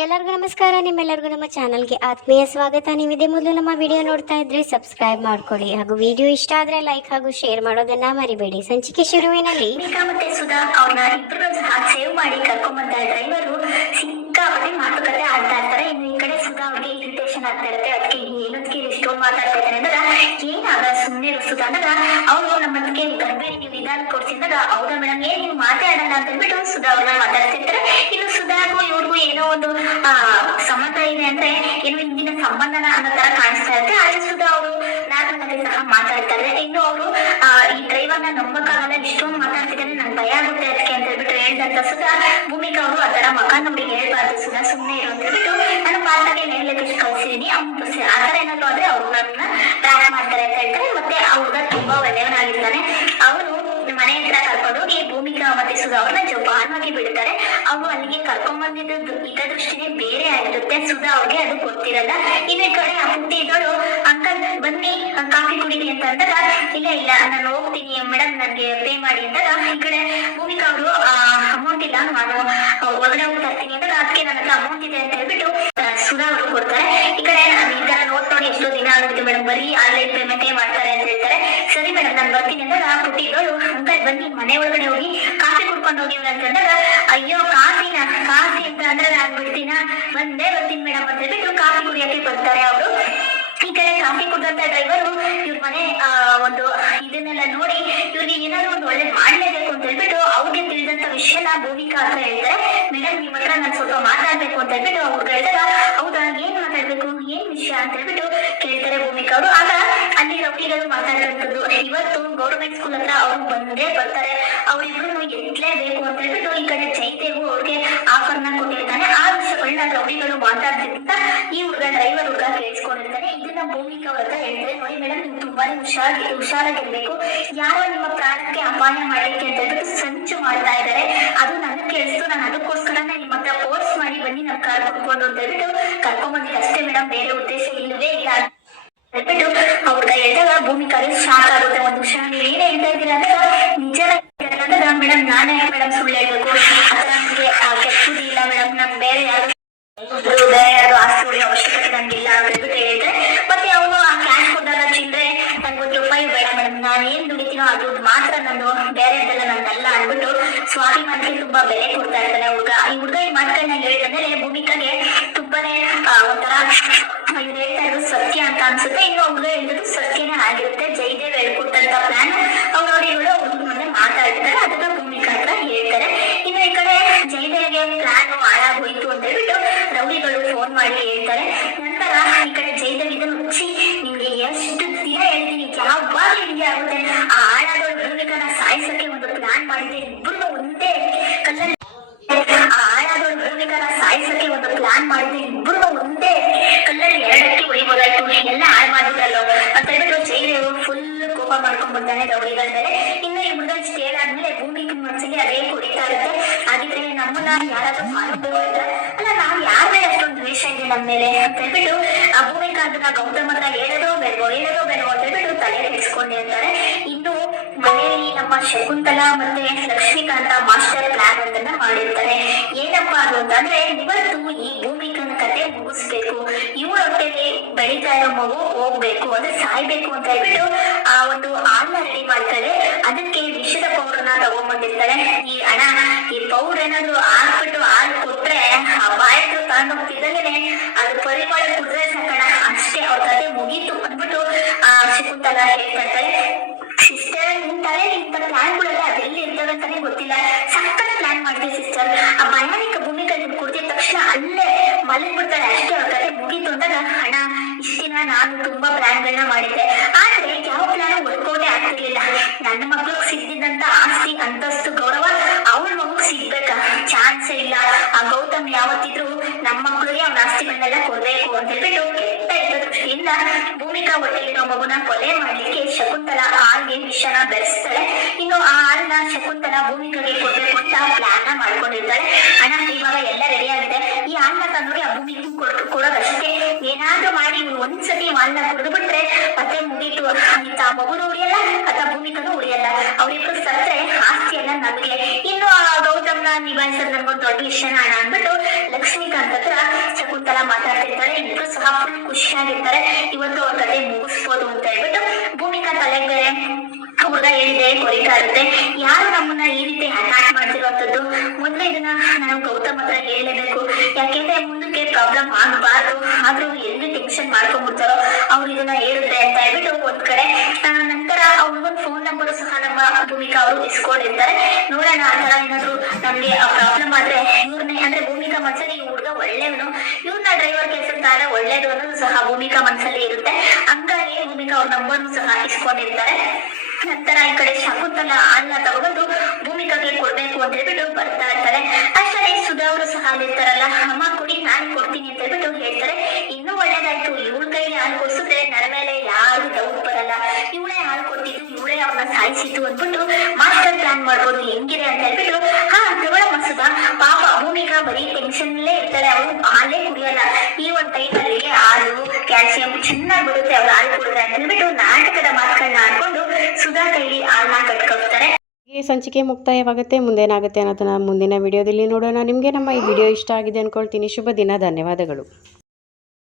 ಎಲ್ಲರಿಗೂ ನಮಸ್ಕಾರ. ನಿಮ್ಮೆಲ್ಲರಿಗೂ ನಮ್ಮ ಚಾನಲ್ಗೆ ಆತ್ಮೀಯ ಸ್ವಾಗತ. ನೀವಿದೆ ಮೊದಲು ನಮ್ಮ ವಿಡಿಯೋ ನೋಡ್ತಾ ಇದ್ರೆ ಸಬ್ಸ್ಕ್ರೈಬ್ ಮಾಡ್ಕೊಳ್ಳಿ ಹಾಗೂ ವಿಡಿಯೋ ಇಷ್ಟ ಆದ್ರೆ ಲೈಕ್ ಹಾಗೂ ಶೇರ್ ಮಾಡೋದನ್ನ ಮರಿಬೇಡಿ. ಸಂಚಿಕೆ ಶುರುವಿನಲ್ಲಿ ಮತ್ತೆ ಸುಧಾ ಅವ್ರನ್ನ ಇಬ್ಬರು ಸಹ ಸೇವ್ ಮಾಡಿ ಕರ್ಕೊಂಡ್ ಡ್ರೈವರು ಸಿಕ್ಕಾಪಟ್ಟೆ ಮಾತುಕತೆ ಆಡ್ತಾ ಇರ್ತಾರೆ. ಇನ್ನು ಈ ಕಡೆ ಸುಧಾ ಅವ್ರಿಗೆ ಇರಿಟೇಷನ್ ಆಗ್ತಾ ಇರುತ್ತೆ. ಅದಕ್ಕೆ ಏನಕ್ಕೆ ಇಷ್ಟೊಂದು ಮಾತಾಡ್ತಾ ಇದ್ದಾನೆ ಅಂದಾಗ ಏನಾಗ ಸುಮ್ಮನೆ ಸುಧಾ ಅಂದಾಗ ಅವ್ರು ನಮ್ಮದಕ್ಕೆ ಗರ್ಭಿಣಿ ನೀವು ನಿಧಾನ ಕೊಡ್ಸಿದಾಗ ಹೌದಾ ಮೇಡಮ್ ಏನ್ ನೀವು ಮಾತಾಡಲ್ಲ ಅಂತ ಹೇಳ್ಬಿಟ್ಟು ಸುಧಾ ಅವ್ರನ್ನ ಮಾತಾಡ್ತಿರ್ತಾರೆ. ಇನ್ನು ಸುಧಾಗೂ ಇವ್ರಿಗೂ ಏನೋ ಒಂದು ಸಂಬಂಧ ಇದೆ ಅಂದ್ರೆ ಏನು ಹಿಂದಿನ ಸಂಬಂಧನ ಅನ್ನೋ ತರ ಕಾಣಿಸ್ತಾ ಇರುತ್ತೆ. ಆದ್ರೆ ಸುಧಾ ಅವರು ನಾರ್ಮಲ್ ಆಗಿ ಸಹ ಮಾತಾಡ್ತಾರೆ. ಇನ್ನು ಅವರು ಈ ಡ್ರೈವರ್ನ ನಂಬಕ್ಕಾಗಲ್ಲ, ಇಷ್ಟೊಂದು ಮಾತಾಡ್ತಿದ್ದಾನೆ, ನಂಗೆ ಭಯ ಆಗುತ್ತೆ ಅದಕ್ಕೆ ಅಂತ ಹೇಳ್ಬಿಟ್ಟು ಹೇಳ್ದಂತ ಸುಧಾ ಭೂಮಿಕಾ ಅವರು ಅದರ ಮಕ ನೋಡಿ ಹೇಳ್ಬಾರ್ದು ಸುಧಾ ಸುಮ್ಮನೆ ಇರು ಅಂತ ಹೇಳ್ಬಿಟ್ಟು ನಾನು ಪಾರ್ಟಾಗೆ ಮೇಲೆ ಕಳ್ಸಿದೀನಿ ಅವ್ನು ಆತರ ಏನಾದ್ರು ಆದ್ರೆ ಅವ್ರು ನನ್ನ ಟ್ರ್ಯಾಕ್ ಮಾಡ್ತಾರೆ ಅಂತ ಹೇಳ್ತಾರೆ. ಮತ್ತೆ ಆ ಹುಡುಗ ತುಂಬಾ ಒಳ್ಳೆಯವನಾಗಿರ್ತಾನೆ. ಅವನು ಮನೆ ಹತ್ರ ಕರ್ಕೊಂಡೋಗಿ ಭೂಮಿಕಾ ಮತ್ತೆ ಸುಧಾ ಅವ್ರನ್ನ ಜೋಪಾನವಾಗಿ ಬಿಡ್ತಾರೆ. ಅವ್ರು ಅಲ್ಲಿಗೆ ಕರ್ಕೊಂಡ್ ಬಂದಿದ್ದು ಹಿತದೃಷ್ಟಿನೇ ಬೇರೆ ಆಗಿರುತ್ತೆ. ಸುಧಾ ಅವ್ರಿಗೆ ಅದು ಗೊತ್ತಿರಲ್ಲ. ಇನ್ನು ಈ ಕಡೆ ಆ ಪುಟ್ಟಿ ಇದ್ದೋಳು ಅಂಕಲ್ ಬನ್ನಿ ಕಾಫಿ ಕುಡಿರಿ ಅಂತ ಅಂದಾಗ ಇಲ್ಲ ಇಲ್ಲ ನಾನು ಹೋಗ್ತೀನಿ ಮೇಡಮ್ ನನ್ಗೆ ಪೇ ಮಾಡಿ ಅಂದಾಗ ಈ ಕಡೆ ಭೂಮಿಕಾ ಅವರು ಅಮೌಂಟ್ ಇಲ್ಲ ನಾನು ಹೊರಗಡೆ ಹೋಗ್ತಾ ಇರ್ತೀನಿ ಅಂದಾಗ ಅದಕ್ಕೆ ನನ್ನ ಹತ್ರ ಅಮೌಂಟ್ ಇದೆ ಅಂತ ಹೇಳ್ಬಿಟ್ಟು ಸುಧಾ ಅವರು ಕೊಡ್ತಾರೆ. ಈ ಕಡೆ ಈ ತರ ನೋಟ್ ನೋಡಿ ಎಷ್ಟೋ ದಿನ ಆಗುತ್ತೆ ಮೇಡಮ್, ಬರೀ ಆನ್ಲೈನ್ ಪೇಮೆಂಟೇ ಮಾಡ್ತಾರೆ ಅಂತ ಹೇಳ್ತಾರೆ. ಸರಿ ಮೇಡಮ್ ನಾನು ಬರ್ತೀನಿ ಅಂದಾಗ ಪುಟ್ಟಿ ಇದ್ದೋಳು ಅಂಕಲ್ ಬನ್ನಿ ಮನೆ ಒಳಗಡೆ ಹೋಗಿ ಕಾಫಿ ಕುಡ್ಕೊಂಡು ಹೋಗಿ ಅಂತ ಅಂದಾಗ ಅಯ್ಯೋ ಕಾಫಿ ಅಂತ ಅಂದ್ರೆ ನಾನು ಬಿಡ್ತೀನ ಬಂದೇ ಬರ್ತೀನಿ ಮೇಡಮ್ ಅಂತ ಹೇಳ್ಬಿಟ್ಟು ಕಾಫಿ ಕುಡಿಯಕ್ಕೆ ಬರ್ತಾರೆ ಅವರು. ಈ ಕಡೆ ಕಾಫಿ ಕುಡಿದಂತ ಡ್ರೈವರು ಇವ್ರ ಮನೆ ಒಂದು ಇದನ್ನೆಲ್ಲ ನೋಡಿ ಇವ್ರಿಗೆ ಏನಾದ್ರು ಒಂದು ಒಳ್ಳೆ ಮಾಡ್ಲೇಬೇಕು ಅಂತ ಹೇಳ್ಬಿಟ್ಟು ಅವ್ರಿಗೆ ತಿಳಿದಂತ ವಿಷಯನ ಭೂಮಿಕಾ ಹತ್ರ ಹೇಳ್ತಾರೆ. ಮೇಡಮ್ ನಿಮ್ಮ ಹತ್ರ ನಾನು ಸ್ವಲ್ಪ ಮಾತಾಡ್ಬೇಕು ಅಂತ ಹೇಳ್ಬಿಟ್ಟು ಅವ್ರಿಗೆ ಹೇಳಿದಾಗ ಹೌದಾ ಏನ್ ಮಾತಾಡ್ಬೇಕು ಏನ್ ವಿಷಯ ಅಂತ ಹೇಳ್ಬಿಟ್ಟು ಕೇಳ್ತಾರೆ ಭೂಮಿಕಾ ಅವರು. ಆಗ ಅಲ್ಲಿ ರೌಡಿಗಳು ಮಾತಾಡುವಂಥದ್ದು ಇವತ್ತು ಗೌರ್ಮೆಂಟ್ ಸ್ಕೂಲ್ ಹತ್ರ ಅವ್ರು ಬಂದೇ ಬರ್ತಾರೆ, ಅವ್ರಿಬ್ರು ಎತ್ತಲೇಬೇಕು ಅಂತ ಹೇಳ್ಬಿಟ್ಟು ಈ ಕಡೆ ಜಯದೇವು ಅವ್ರಿಗೆ ಆಫರ್ನ ಕೊಟ್ಟಿರ್ತಾನೆ. ಆ ವಿಷಯಗಳನ್ನ ರೌಡಿಗಳು ಮಾತಾಡ್ತಿರ್ತ ಈ ಹುಡುಗ ಡ್ರೈವರ್ ಹುಡುಗ ಕೇಳಿಸ್ಕೊಂಡಿರ್ತಾನೆ. ಇದನ್ನ ಭೂಮಿಕಾ ಅವ್ರ ಹತ್ರ ಹೇಳ್ತಾರೆ, ನೋಡಿ ಮೇಡಮ್ ನೀವು ತುಂಬಾನೇ ಹುಷಾರಾಗಿರ್ಬೇಕು, ಯಾರೋ ನಿಮ್ಮ ಪ್ರಾಣಕ್ಕೆ ಅಪಾಯ ಮಾಡ್ಲಿಕ್ಕೆ ಅಂತ ಹೇಳ್ಬಿಟ್ಟು ಸಂಚು ಮಾಡ್ತಾ ಇದ್ದಾರೆ, ಅದು ನನಗೆ ಕೇಳಿಸ್ತು, ನಾನು ಅದಕ್ಕೋಸ್ಕರನೇ ನಿಮ್ಮ ಹತ್ರ ಫೋರ್ಸ್ ಮಾಡಿ ಬನ್ನಿ ನಮ್ಮ ಕಾರ್ ಕುತ್ಕೊಂಡು ಅಂತ ಹೇಳ್ಬಿಟ್ಟು ಕರ್ಕೊಂಡ್ ಬಂದಿದ್ದೆ ಅಷ್ಟೇ ಮೇಡಮ್, ಬೇರೆ ಉದ್ದೇಶ ಇಲ್ಲವೇ ಇಲ್ಲ ಹೇಳ್ಬಿಟ್ಟು ಅವ್ರಿಗೆ ಹೇಳಿದಾಗ ಭೂಮಿಕಾಗೆ ಶಾಕ್ ಆಗುತ್ತೆ. ಒಂದು ವಿಷಯ ನೀವು ಏನ್ ಹೇಳ್ತಾ ಇದ್ದೀರಾ ಅಂದಾಗ ನಿಜ ಮೇಡಮ್ ನಾನೇ ಮೇಡಮ್ ಸುಳ್ಳು ಹೇಳ್ಬೇಕು, ಆತರ ನಮ್ಗೆ ಕೆಟ್ಟದ್ದು ಇಲ್ಲ ಮೇಡಮ್, ನಮ್ ಬೇರೆ ಯಾರು ಆಸ್ತಿ ಉಳಿಯೋ ಅವಶ್ಯಕತೆ ನಂಗಿಲ್ಲ ಅಂತ ಹೇಳ್ಬಿಟ್ಟು ಹೇಳಿದ್ರೆ ಮತ್ತೆ ಅವನು ಆ ಕ್ಯಾಶ್ ಕೊಟ್ಟಾಗ ಚಿಲ್ಲರೆ ನಂಗೆ ₹1 ಬೇಡ ಮೇಡಮ್, ನಾನು ಏನ್ ದುಡಿತೀನೋ ಅದು ಮಾತ್ರ ನಂದು, ಬೇರೆದೆಲ್ಲ ನಂದಲ್ಲ ಅಂದ್ಬಿಟ್ಟು ಸ್ವಾಭಿಮಾನಕ್ಕೆ ತುಂಬಾ ಬೆಲೆ ಕೊಡ್ತಾ ಇರ್ತಾನೆ ಹುಡುಗ. ಈ ಹುಡುಗ ಈ ಮಾತುಗಳನ್ನ ಹೇಳಿದ್ರೆ ಭೂಮಿಕಾಗೆ ತುಂಬಾನೇ ಒಂಥರ ಇವ್ರು ಹೇಳ್ತಾ ಇರೋದು ಸತ್ಯ ಅಂತ ಅನ್ಸುತ್ತೆ. ಇನ್ನು ಹುಡುಗ ಹೇಳಿದ್ರು ಸತ್ಯನೇ ಆಗಿರುತ್ತೆ. ಜಯದೇವ್ ಹೇಳ್ಕೊಟ್ಟಂತ ಪ್ಲಾನ್ ಅವ್ರು ನೋಡಿ ಇವಳು ಹುಡುಗ ಮುಂದೆ ಮಾತಾಡ್ತಾರೆ, ಅದನ್ನ ಭೂಮಿಕಾ ಹತ್ರ ಹೇಳ್ತಾರೆ. ಇನ್ನು ಈ ಕಡೆ ಜಯದೇವ್ಗೆ ಪ್ಲಾನ್ ಹಾಳಾಗೋಯ್ತು ಅಂತ ಹೇಳ್ಬಿಟ್ಟು ರೌಡಿಗಳು ಫೋನ್ ಮಾಡಿ ಹೇಳ್ತಾರೆ. ನಂತರ ಈ ಕಡೆ ಜಯದೇವ್ ಇದನ್ನು ಮುಚ್ಚಿ ನಿಮ್ಗೆ ಎಷ್ಟು ದಿನ ಹೇಳಿದೀನಿ ಯಾವಾಗ ಹಿಂಗೆ ಆಗುತ್ತೆ, ಆ ಹಾಳಾದವಳು ಭೂಮಿಕಾನ ಸಾಯಿಸಕ್ಕೆ ಒಂದು ಪ್ಲಾನ್ ಮಾಡಿದೆ, ಇಬ್ಬರು ಒಂದೇ ಕಲ್ಲಲ್ಲಿ ಹಾಳಾದವಳು ಭೂಮಿಕಾನ ಸಾಯಿಸಕ್ಕೆ ಒಂದು ಪ್ಲಾನ್ ಮಾಡಿದೆ, ಇಬ್ಬರು ಒಂದೇ ಕಲ್ಲಲ್ಲಿ ಎರಡಕ್ಕೆ ಹೊಡಿಬೋದಾಯ್ತು, ಎಲ್ಲ ಹಾಳು ಮಾಡ್ಬಿಟ್ಟಲ್ಲೋ ಅಂತ ಹೇಳ್ಬಿಟ್ಟು ಜಯದೇವ್ ಫುಲ್ ಕೋಪ ಮಾಡ್ಕೊಂಡ್ ಬರ್ತಾನೆ ರೌಡಿಗಳ ಮೇಲೆ. ಇನ್ನು ಈ ಹುಡುಗ ಸ್ಟೇಲ್ ಆದ್ಮೇಲೆ ಭೂಮಿಕಾ ಮನಸ್ಸಿಗೆ ಅದೇ ಕುಡಿತಾ ಇರುತ್ತೆ. ಹಾಗಿದ್ರೆ ನಮ್ಮನ್ನ ಯಾರಾದ್ರೂ ಮಾಡೋದು ಅಲ್ಲ, ನಾವು ಯಾರ ಮೇಲೆ ಅಷ್ಟೊಂದು ದ್ವೇಷ ಇದೆ ನಮ್ಮ ಮೇಲೆ ಅಂತ ಹೇಳ್ಬಿಟ್ಟು ಆ ಭೂಮಿಕಾ ಅದನ್ನ ಗೌತಮ್ ಹತ್ರ ಹೇಳೋದೋ ಬೇಡವೋ ಅಂತ ಹೇಳ್ಬಿಟ್ಟು ತಲೆ ಕೆಡಿಸ್ಕೊಂಡಿರ್ತಾರೆ. ಇನ್ನು ಮನೆಯಲ್ಲಿ ನಮ್ಮ ಶಕುಂತಲಾ ಮತ್ತೆ ಲಕ್ಷ್ಮೀಕಾಂತ ಮಾಸ್ಟರ್ ಪ್ಲಾನ್ ಅಂತನ್ನ ಮಾಡಿರ್ತಾರೆ. ಏನಪ್ಪಾ ಅದು ಅಂತಂದ್ರೆ ಇವತ್ತು ಈ ಭೂಮಿಕನ ಕತೆ ಮುಗಿಸ್ಬೇಕು, ಇವ್ರ ಹೊಟ್ಟೆಲಿ ಬೆಳೀತಾ ಇರೋ ಮಗು ಹೋಗ್ಬೇಕು ಅಂದ್ರೆ ಸಾಯ್ಬೇಕು ಅಂತ ಹೇಳ್ಬಿಟ್ಟು ಆ ಒಂದು ಹಾಲ್ನ ರೆಡಿ ಮಾಡ್ತಾರೆ. ಅದಕ್ಕೆ ವಿಷದ ಪೌಡರ್ನ ತಗೊಂಡ್ಬಂದಿರ್ತಾರೆ. ಈ ಈ ಪೌಡರ್ ಏನಾದ್ರು ಹಾಕ್ಬಿಟ್ಟು ಹಾಲು ಕೊಟ್ರೆ ಆ ಬಾಯತ್ರ ತಗೊಂಡೋಗ್ತಿದ್ದಾಗೇನೆ ಅದು ಪರಿಮಳ ಕುಡಿದ್ರೆ ಸಾಕಣ ಅಷ್ಟೇ ಅವ್ರ ಕತೆ ಮುಗೀತು ಅಂದ್ಬಿಟ್ಟು ಶಕುಂತಲಾ ಹೇಳ್ತಾ ಇರ್ತಾರೆ. ಸಿಸ್ಟರ್ ನಿಮ್ ತಲೆ ಇಂಥ ಪ್ಲಾನ್ಗಳೆಲ್ಲ ಅದೆಲ್ಲಿ ಇರ್ತವೆ ಅಂತಾನೆ ಗೊತ್ತಿಲ್ಲ, ಸಕ್ಕತ್ ಪ್ಲಾನ್ ಮಾಡ್ತೀವಿ ಸಿಸ್ಟರ್. ಆ ಭಯಾನಿಕ ಭೂಮಿಕಾ ಕುಡಿದ ತಕ್ಷಣ ಅಲ್ಲೇ ಮಲಗ್ಬಿಡ್ತಾರೆ, ಅಷ್ಟೇ ಅವ್ರ ಕತೆ ಮುಗೀತು ಅಂದಾಗ ಹಣ ಇಷ್ಟ ದಿನ ನಾನು ತುಂಬಾ ಪ್ಲಾನ್ಗಳನ್ನ ಮಾಡಿದ್ದೆ, ಆದ್ರೆ ಯಾವ ಪ್ಲಾನ್ ವರ್ಕೌಟೇ ಆಗ್ತಿರ್ಲಿಲ್ಲ. ನನ್ನ ಮಕ್ಳಿಗೆ ಸಿಗ್ತಿದ್ದಂತ ಆಸ್ತಿ ಅಂತಸ್ತು ಗೌರವ ಅವಳ ಮಗುಗ್ ಸಿಗ್ಬೇಕಾ ಚಾನ್ಸೇ ಇಲ್ಲ. ಆ ಗೌತಮ್ ಯಾವತ್ತಿದ್ರು ನಮ್ಮ ಮಕ್ಳಿಗೆ ಅವ್ನ ಆಸ್ತಿಗಳನ್ನೆಲ್ಲ ಕೊಡ್ಬೇಕು ಅಂತ ಹೇಳ್ಬಿಟ್ಟು ಕೆಟ್ಟ ದೃಷ್ಟಿಯಿಂದ ಭೂಮಿಕಾ ಹೊಟ್ಟೆಲಿರೋ ಮಗುನ ಕೊಲೆ ಮಾಡ್ಲಿಕ್ಕೆ ಶಕುಂತಲಾ ಹಾಲ್ಗೆ ವಿಷನ ಬೆರೆಸ್ತಾಳೆ. ಇನ್ನು ಆ ಹಾಲ್ನ ಶಕುಂತಲಾ ಭೂಮಿಕಾಗೆ ಕೊಡ್ಬೇಕು ಅಂತ ಪ್ಲಾನ್ ಮಾಡ್ಕೊಂಡಿರ್ತಾಳೆ. ಹಣ ಇವಾಗ ಎಲ್ಲ ರೆಡಿ ಆಗಿದೆ, ಈ ಹಾಲ್ನ ತಂದೋಗಿ ಆ ಭೂಮಿಗೂ ಕೊಡೋದಷ್ಟೇ, ಏನಾದ್ರೂ ಮಾಡಿ ಒಂದ್ಸತಿ ಹಾಲ್ನ ಕುಡಿದು ಬಿಟ್ರೆ ಮತ್ತೆ ಮುಗೀತು, ಆ ಮಗುನು ಉಳಿಯಲ್ಲ ಅಥವಾ ಭೂಮಿಕನು ಉಳಿಯಲ್ಲ, ಅವ್ರಿಬ್ರು ಸತ್ರೆ ಆಸ್ತಿ ಎಲ್ಲ ನಮಗೆ. ಇನ್ನು ಆ ಗೌತಮ್ನ ನಿಭಾಯಿಸೋದು ನನ್ಗೊಂದು ದೊಡ್ಡ ವಿಷಯನ ಹಣ ಅಂದ್ಬಿಟ್ಟು ಲಕ್ಷ್ಮೀಕಾಂತ್ ಹತ್ರ ಸಹ ಫುಲ್ ಖುಷಿಯಾಗಿರ್ತಾರೆ. ಇವತ್ತು ಅವ್ರ ಕತೆ ಮುಗಿಸ್ಬೋದು ಅಂತ ಹೇಳ್ಬಿಟ್ಟು ಭೂಮಿಕಾ ತಲೆಗೆ ಬೇರೆ ಹುಡುಗ ಹೇಳಿದೆ ಕೊರಿತಾ ಇರುತ್ತೆ. ಯಾರು ನಮ್ಮನ್ನ ಈ ರೀತಿ ಅಟ್ಯಾಕ್ ಮಾಡ್ತಿರುವಂತದ್ದು, ಮೊದ್ಲು ಇದನ್ನ ನಾನು ಗೌತಮ್ ಹತ್ರ ಹೇಳಲೇಬೇಕು, ಯಾಕೆಂದ್ರೆ ಮುಂದಕ್ಕೆ ಪ್ರಾಬ್ಲಮ್ ಆಗಬಾರ್ದು. ಆದ್ರೂ ಎಲ್ಲಿ ಟೆನ್ಷನ್ ಮಾಡ್ಕೊಂಡ್ಬಿಡ್ತಾರೋ ಅವ್ರು ಇದನ್ನ ಹೇಳಿದ್ರೆ ಅಂತ ಹೇಳ್ಬಿಟ್ಟು ಒಂದ್ ಕಡೆ ನಂತರ ಅವ್ರಿಗೊಂದು ಫೋನ್ ನಂಬರ್ ಸಹ ನಮ್ಮ ಭೂಮಿಕಾ ಅವರು ಇಸ್ಕೊಂಡಿರ್ತಾರೆ. ನೋಡೋಣ ಆ ತರ ಏನಾದ್ರು ನಮ್ಗೆ ಆ ಪ್ರಾಬ್ಲಮ್ ಆದ್ರೆ ಇವ್ರನ್ನೇ ಅಂದ್ರೆ ಭೂಮಿಕಾ ಮನ್ಸಲ್ಲಿ ಈ ಹುಡುಗ ಒಳ್ಳೆಯವನು, ಇವ್ರನ್ನ ಡ್ರೈವರ್ ಕೆಲಸಕ್ಕೆ ಆದ್ರೆ ಒಳ್ಳೇದು ಅನ್ನೋದು ಸಹ ಭೂಮಿಕಾ ಮನ್ಸಲ್ಲಿ ಇರುತ್ತೆ. ಹಂಗಾಗಿ ಭೂಮಿಕಾ ಅವ್ರ ನಂಬರ್ ಸಹ ಇಸ್ಕೊಂಡಿರ್ತಾರೆ. ನಂತರ ಈ ಕಡೆ ಶಕುಂತಲ ಹಾಲ್ನ ತಗೊಂಡು ಭೂಮಿಕಾಗೆ ಕೊಡ್ಬೇಕು ಅಂತ ಹೇಳ್ಬಿಟ್ಟು ಬರ್ತಾ ಇರ್ತಾರೆ. ಅಷ್ಟರಲ್ಲಿ ಸುಧಾ ಅವರು ಸಹ ಅಲ್ಲಿರ್ತಾರಲ್ಲ, ಅಮ್ಮ ಕೊಡಿ ನಾನು ಕೊಡ್ತೀನಿ ಅಂತ ಹೇಳ್ಬಿಟ್ಟು ಹೇಳ್ತಾರೆ. ಇನ್ನೂ ಒಳ್ಳೇದಾಯ್ತು, ಇವಳ ಕೈಲಿ ಹಾಲು ಕೊಡಿಸಿದ್ರೆ ನನ್ನ ಮೇಲೆ ಯಾರು ಡೌಟ್ ಬರಲ್ಲ, ಇವಳೇ ಹಾಲು ಕೊಟ್ಟಿದ್ದು, ಇವಳೇ ಅವ್ರನ್ನ ಸಾಯಿಸಿತ್ತು ಅಂದ್ಬಿಟ್ಟು ಮಾಸ್ಟರ್ ಪ್ಲಾನ್ ಮಾಡ್ಬೋದು ಹೆಂಗಿದೆ ಅಂತ ಹೇಳ್ಬಿಟ್ಟು ತಗೊಳಮ್ಮ ಸುಧಾ. ಪಾಪ ಭೂಮಿಕಾ ಬರೀ ಟೆನ್ಷನ್ಲೇ ಇರ್ತಾರೆ, ಅವಳು ಹಾಲೇ ಕುಡಿಯಲ್ಲ. ಈ ಒಂದು ಟೈಮಲ್ಲಿ ಹಾಲು ಕ್ಯಾಲ್ಸಿಯಂ ಚೆನ್ನಾಗಿ ಬರುತ್ತೆ ಅವ್ರು ಹಾಲು ಕುಡಿದ್ರೆ ಅಂತ ಹೇಳ್ಬಿಟ್ಟು ನಾಟಕದ ಮಾತುಗಳನ್ನ ಆಡ್ಕೊಂಡು ಸುಧಾ ಕೈಲಿ ಹಾಲ್ನ ಕಟ್ಕೊಳ್ತಾರೆ. ಈ ಸಂಚಿಕೆ ಮುಕ್ತಾಯವಾಗುತ್ತೆ. ಮುಂದೇನಾಗುತ್ತೆ ಅನ್ನೋದನ್ನ ಮುಂದಿನ ವಿಡಿಯೋದಲ್ಲಿ ನೋಡೋಣ. ನಿಮಗೆ ನಮ್ಮ ಈ ವಿಡಿಯೋ ಇಷ್ಟ ಆಗಿದೆ ಅಂದ್ಕೊಳ್ತೀನಿ. ಶುಭ ದಿನ. ಧನ್ಯವಾದಗಳು.